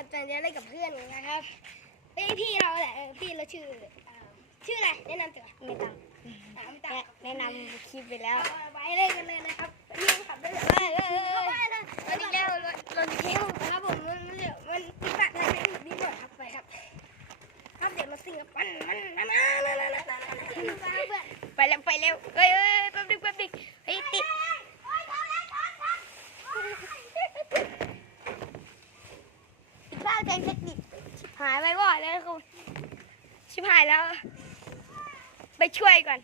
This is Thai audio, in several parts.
ขับจักรยานเล่นกับเพื่อนนะครับเอ้ยพี่เราแหละเออพี่เราชื่ออ่าชื่ออะไรแนะนำตัวไม่ต้องอ่าไม่ต้องแนะแนะนำคลิปไปแล้ว เอาไว้เล่นกันเลยนะครับนี่ขับได้เลยเออเออเออเอาไว้นะรถอีกแล้วรถรถอีกแล้วครับผมมันมันเดี๋ยวมันติดปากทางไหนนิดหน่อยครับไปครับครับเดี๋ยวมาซิงกับมันมันมันมันมันมันมันมันไปแล้วไปแล้วเอ้ยเอ้ยแป๊บนึงแป๊บนึงเฮ้ยติดติดข้าวแท งเทคนิคชิบหายไปก่อนเลยคุณชิบหายแล้ว ไปช่วยก่อน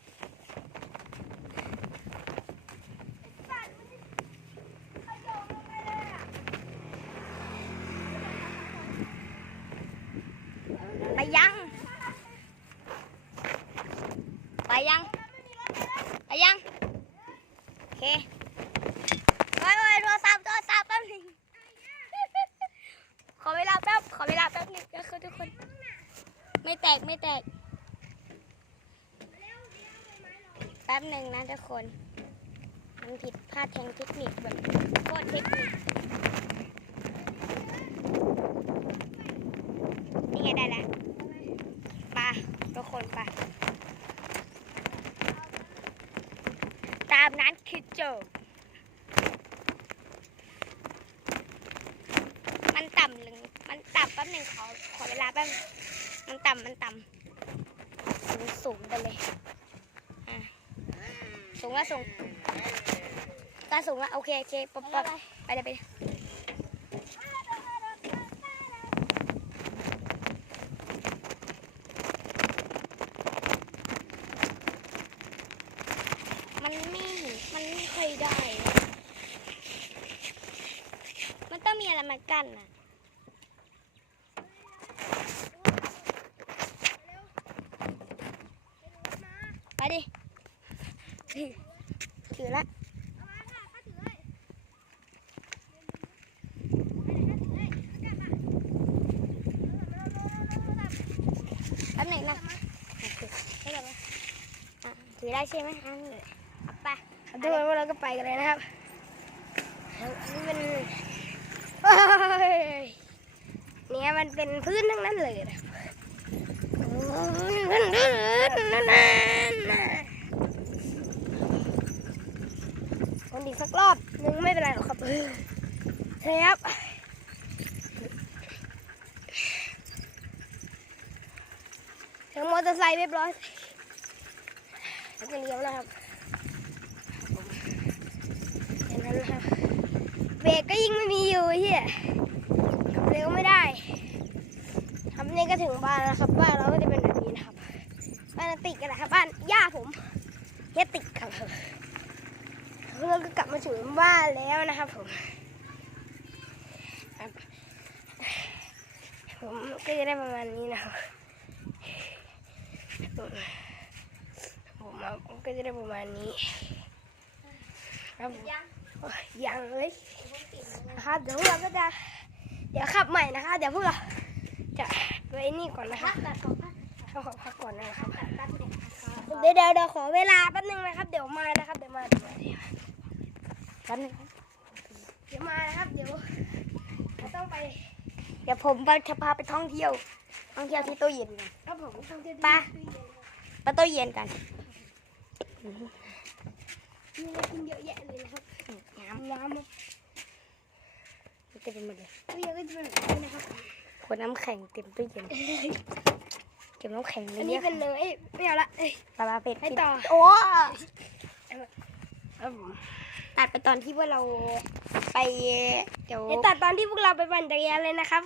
ไปยัง ไปยัง ไปยัง โอเคโอ้ยโอ้ยโทรศัพท์โทรศัพท์แป๊บหนึงขอเวลาแป๊บ ขอเวลาแป๊บหนึงนะ คนไม่แตกไม่แตก แป๊บหนึ่งนะทุกคน มันผิดพลาดทางเทคนิคแบบโคตรเทคนิคนี่ไงได้แล้วไปทุกคนไปตามนั้นคือจบมันต่ำหรือมันต่ำแป๊ บหนึ่งขอขอเวลาแป๊บนึงมันต่ำมันต่ำสูงสูงไปเลยอะสูงแล้วสูงตาสูงแล้วโอเคโอเคป๊อปป๊อปไปเลยไปเลยมันไม่เห็นมันไม่ค่อยได้นะมันต้องมีอะไรมากั้นน่ะ ดิถือละแป๊บหนนะถือให้ถือได้ใช่ไหมอันเอาไปครับทุกคนพวกเราก็ไปกันเลยนะครับนนี้มันเนี่ยมันเป็นพื้นทั้งนั้นเลยนะคน อีกสักรอบนึงไม่เป็นไรหรอกครับใช่ครับถึงมอเตอร์ไซค์เรียบร้อยแล้วก็เลี้ยวแล้วครับอย่างนั้นนะครับเบรกก็ยิ่งไม่มีอยู่เฮียขับเร็วไม่ได้ครับนี่ก็ถึงบ้านแล้วครับบ้านเราก็จะเป็นแบบนี้นะครับบ้านติดกันนะครับบ้านย่าผมเฮียติดครับ เราก็กลับมาถึงบ้านแล้วนะครับผมผมก็จะได้ประมาณนี้นะครับผมผมก็จะได้ประมาณนี้ครับผมยังเลยนะครับเดี๋ยวพวกเราก็จะเดี๋ยวขับใหม่นะคะเดี๋ยวพวกเราจะไปนี่ก่อนนะคพัรับขอพักเขาขอพักก่อนนะครับแป๊บหนึงนะครับเดี๋ยวเดี๋ยวเดี๋ยวขอเวลาแป๊บนึงนะครับ เดี๋ยวมานะครับเดี๋ยวมาเดี๋ยวมา แป๊บหนึงเดี๋ยวมานะครับ เดี๋ยวเราต้องไปเดี๋ยวผมจะพาไปท่องเที่ยว ท่องเที่ยวที่ตู้เย็นกันครับผมต้องเที่ยวไปไปตู้เย็นกันมีอะไรกินเยอะแยะเลยนะครับน้น้ำำมันจะเป็นหมดเลยตู้เย็นก็จะเป็นแบบนี้นะครับขวดน้ำแข็งเต็มตู้เย็นเก็บน้ำแข็งเลอัยนนี้เนี่ยเป็นเลยไม่เอาละเอ้ย ปลาปลาเป็ดให้ต่อ โอ้ครับผม ตัดไปตอนที่พวกเราไปเดี๋ยว เดี๋ยวตัดตอนที่พวกเราไปปั่นจักรยานเลยนะครับ